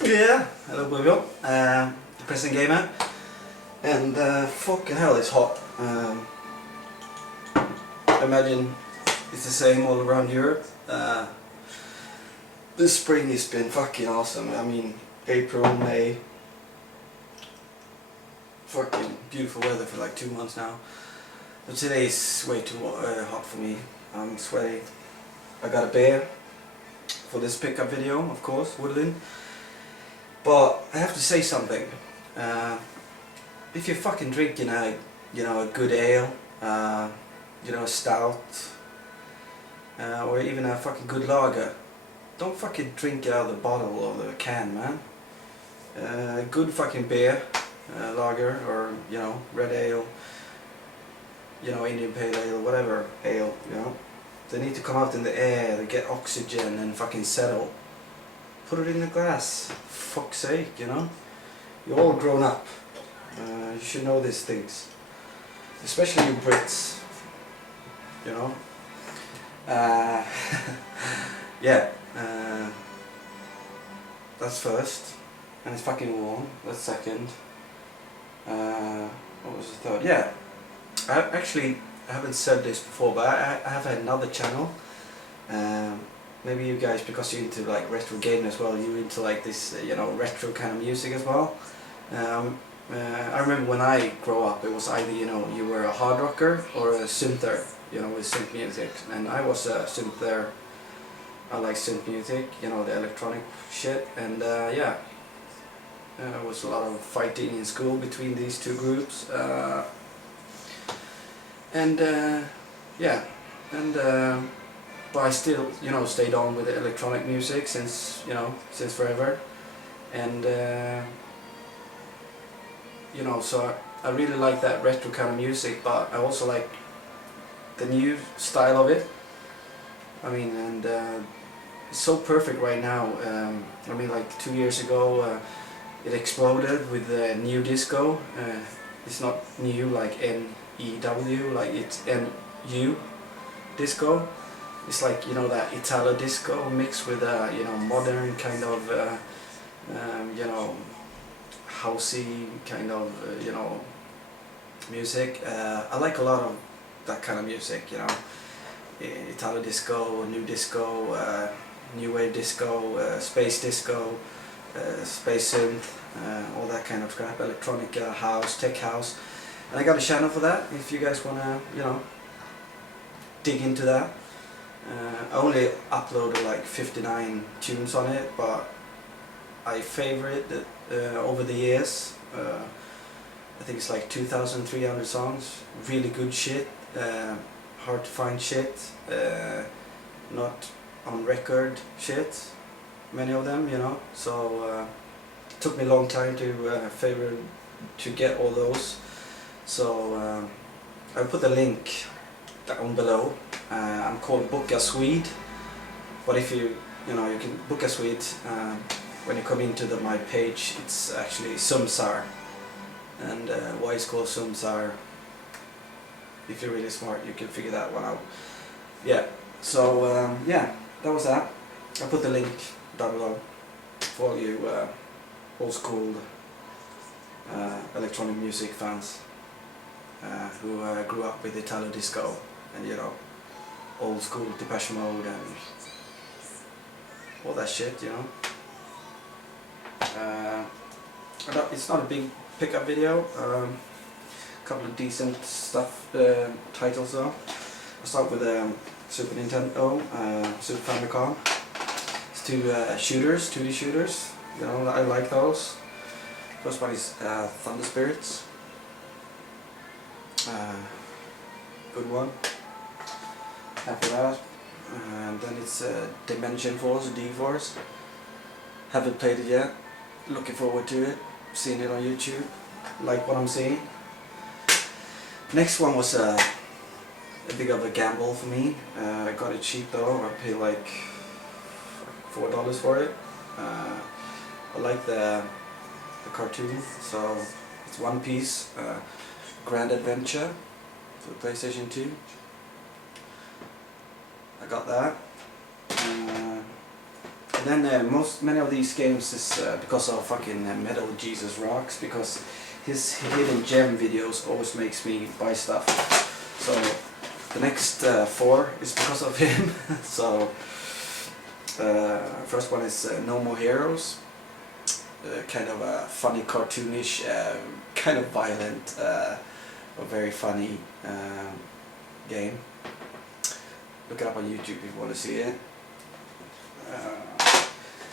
Yeah, hello everyone. Depressing Gamer, and fucking hell, it's hot. I imagine it's the same all around Europe. This spring has been fucking awesome. I mean, April, May, fucking beautiful weather for like 2 months now. But today is way too hot for me. I'm sweaty. I got a beer for this pickup video, of course, Woodland. But I have to say something. If you're fucking drinking a good ale, a stout, or even a fucking good lager, don't fucking drink it out of the bottle or the can, man. Good fucking beer, lager, or red ale, Indian pale ale, whatever ale, they need to come out in the air, they get oxygen and fucking settle. Put it in the glass, fuck's sake, You're all grown up. You should know these things. Especially you Brits, yeah, that's first. And it's fucking warm, that's second. What was the third? Yeah, I haven't said this before, but I have another channel. Maybe you guys, because you're into like retro gaming as well, you're into like this retro kind of music as well. I remember when I grew up, it was either you were a hard rocker or a synther, with synth music, and I was a synther. I like synth music, the electronic shit, and yeah, there was a lot of fighting in school between these two groups, but I still, stayed on with the electronic music since forever, and so I really like that retro kind of music, but I also like the new style of it. I mean, and it's so perfect right now. I mean, like 2 years ago, it exploded with the new disco. It's not new like N-E-W, like it's N-U disco. It's like that Italo disco mixed with modern kind of housey kind of music. I like a lot of that kind of music, Italo disco, new disco, new wave disco, space disco, space synth, all that kind of crap, electronic house, tech house. And I got a channel for that if you guys wanna dig into that. I only uploaded like 59 tunes on it, but I favorite it over the years. I think it's like 2,300 songs, really good shit, hard to find shit, not on record shit, many of them, so it took me a long time to get all those, so I'll put the link down below. I'm called Boka Swede, but if you can book a Swede, when you come into my page, it's actually Sumsar, and why it's called Sumsar, if you're really smart you can figure that one out. Yeah, so yeah, that was that. I'll put the link down below for all you old school electronic music fans who grew up with Italo disco and old school Depeche Mode and all that shit, it's not a big pickup video, a couple of decent stuff, titles though. I'll start with Super Nintendo, Super Famicom. It's two 2D shooters, I like those. First one is Thunder Spirits, good one. After that, and then it's Dimension Force, D-Force. Haven't played it yet, looking forward to it, seeing it on YouTube, like what I'm seeing. Next one was a bit of a gamble for me. I got it cheap though, I paid like $4 for it. I like the cartoon, so it's One Piece, Grand Adventure for the PlayStation 2. I got that. And then many of these games is because of fucking Metal Jesus Rocks, because his hidden gem videos always makes me buy stuff. So the next 4 is because of him. So first one is No More Heroes. Kind of a funny, cartoonish, kind of violent, but very funny game. Look it up on YouTube if you want to see it.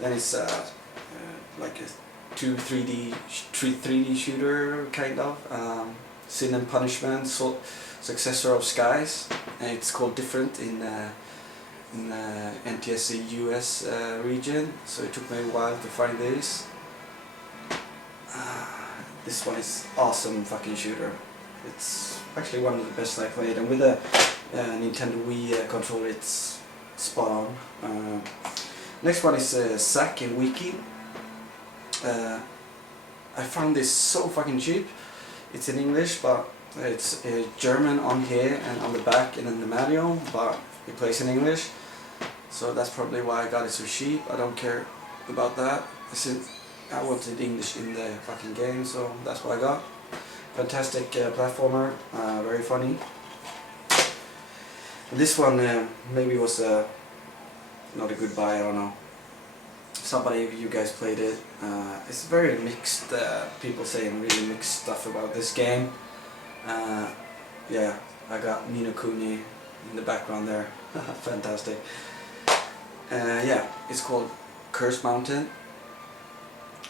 Then it's like a 3D shooter kind of. Sin and Punishment, Successor of Skies, and it's called different in NTSC US region. So it took me a while to find this. This one is awesome fucking shooter. It's actually one of the best I played, and with a Nintendo Wii controller it's spot on. Next one is Zack and Wiki. I found this so fucking cheap. It's in English, but it's German on here and on the back and in the manual, but it plays in English. So that's probably why I got it so cheap. I don't care about that. Since I wanted English in the fucking game, so that's what I got. Fantastic platformer, very funny. And this one maybe was not a good buy, I don't know. Somebody of you guys played it. It's very mixed, people saying really mixed stuff about this game. Yeah, I got Ni no Kuni in the background there. Fantastic. Yeah, it's called Curse Mountain.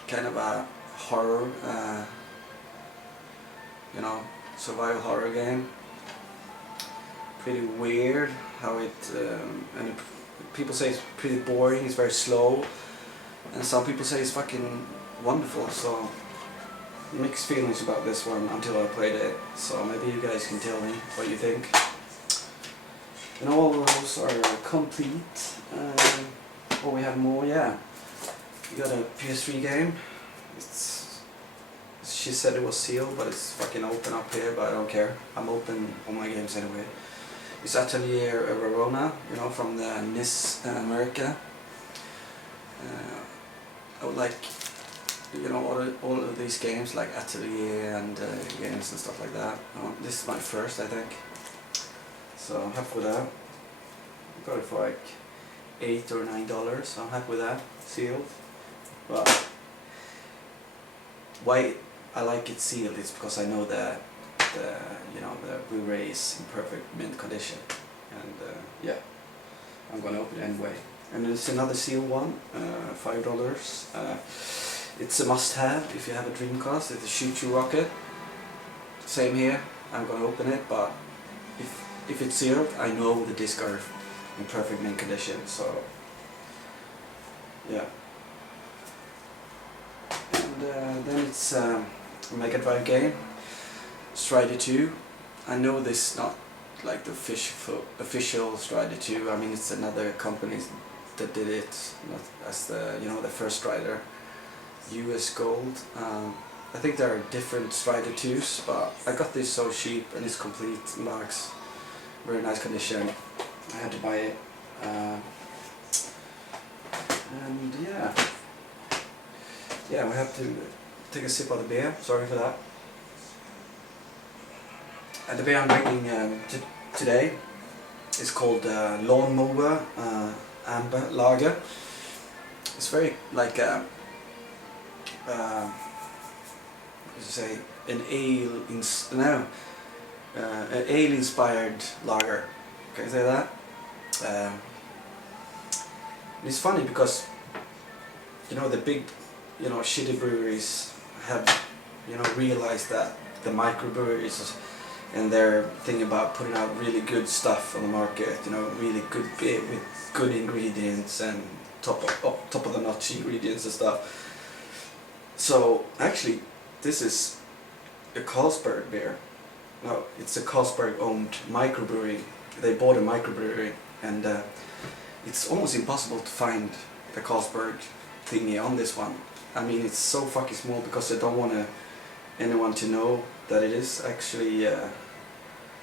Kind of a horror, you know, survival horror game. Pretty weird how it, and people say it's pretty boring, it's very slow, and some people say it's fucking wonderful, so mixed feelings about this one until I played it, so maybe you guys can tell me what you think. And all those are complete. Oh, we have more, yeah. We got a PS3 game. She said it was sealed, but it's fucking open up here, but I don't care. I'm open on my games anyway. It's Atelier Verona, you know, from the NIS America. I would like, you know, all of these games like Atelier and games and stuff like that. This is my first, I think. So I'm happy with that. I got it for like $8 or $9, so I'm happy with that. Sealed. But why I like it sealed is because I know that you know, the Blu-ray is in perfect mint condition, and yeah, I'm gonna open it anyway. And there's another sealed one, $5. It's a must-have if you have a Dreamcast. It's a Shoot Rocket. Same here. I'm gonna open it, but if it's sealed, I know the discs are in perfect mint condition. So yeah. And then it's a Mega Drive game, Strider 2. I know this is not like the official Strider 2. I mean, it's another company that did it, not as the, you know, the first Strider. US Gold. I think there are different Strider 2s, but I got this so cheap and it's complete in box. Very nice condition. I had to buy it. And yeah. Yeah, we have to take a sip of the beer. Sorry for that. And the beer I'm drinking today is called Lawnmower Amber Lager. It's very like what you say, an ale an ale inspired lager. Can I say that? It's funny because, you know, the big, you know, shitty breweries have, you know, realized that the microbreweries and their thing about putting out really good stuff on the market, you know, really good beer with good ingredients and top of the notch ingredients and stuff. So actually, this is a Carlsberg beer. No, it's a Carlsberg owned microbrewery. They bought a microbrewery, and it's almost impossible to find the Carlsberg thingy on this one. I mean, it's so fucking small because they don't want anyone to know that it is actually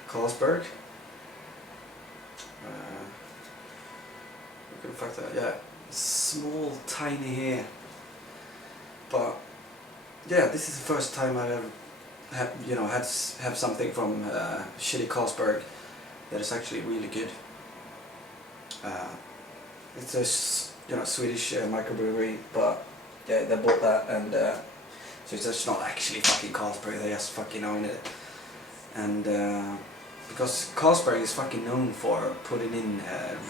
Carlsberg. We can fact that, yeah. small, tiny here. But yeah, this is the first time I ever have something from shitty Carlsberg that is actually really good. It's a Swedish microbrewery, but yeah, they bought that, and so it's just not actually fucking Carlsberg. They just fucking own it, and because Carlsberg is fucking known for putting in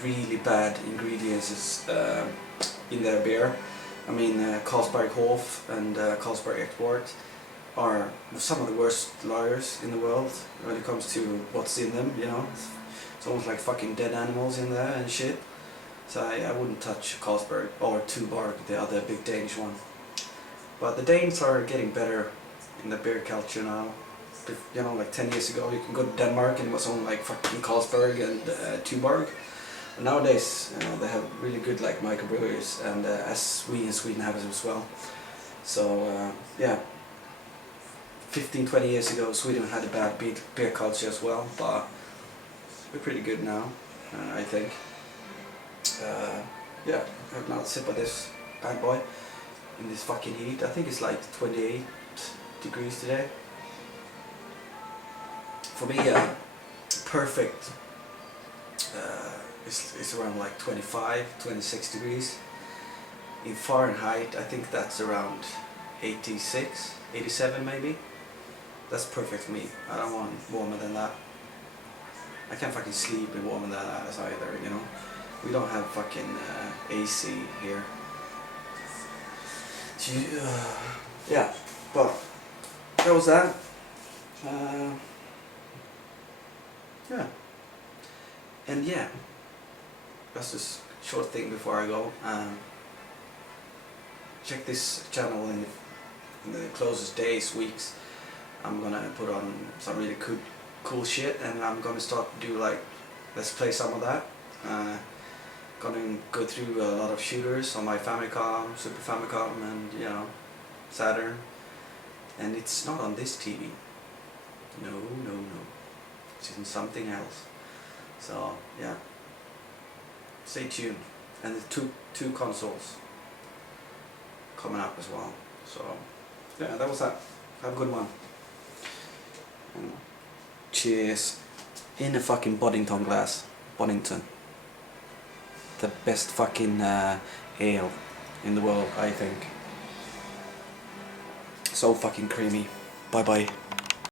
really bad ingredients in their beer. I mean, Carlsberg Hof and Carlsberg Export are some of the worst lagers in the world when it comes to what's in them, you know. It's almost like fucking dead animals in there and shit. So I wouldn't touch Carlsberg or Tuborg, the other big Danish one. But the Danes are getting better in the beer culture now. You know, like 10 years ago you can go to Denmark and it was only like fucking Carlsberg and Tuborg. But nowadays they have really good like microbreweries, and as we in Sweden have it as well. So yeah, 15-20 years ago Sweden had a bad beer culture as well, but we're pretty good now, I think. Yeah, I have now a sip of this bad boy in this fucking heat. I think it's like 28 degrees today. For me, perfect is around like 25-26 degrees. In Fahrenheit, I think that's around 86, 87 maybe. That's perfect for me. I don't want warmer than that. I can't fucking sleep in warmer than that either, you know. We don't have fucking AC here. Yeah, but that was that. Yeah. And yeah, that's just a short thing before I go. Check this channel in the closest days, weeks. I'm gonna put on some really cool shit, and I'm gonna start to do like, let's play some of that. Gonna go through a lot of shooters on my Famicom, Super Famicom, and you know, Saturn. And it's not on this TV. No. It's in something else. So yeah, stay tuned. And the two consoles coming up as well. So yeah, that was that. Have a good one. And cheers. In a fucking Boddington glass. Boddington. The best fucking ale in the world, I think. So fucking creamy. Bye bye.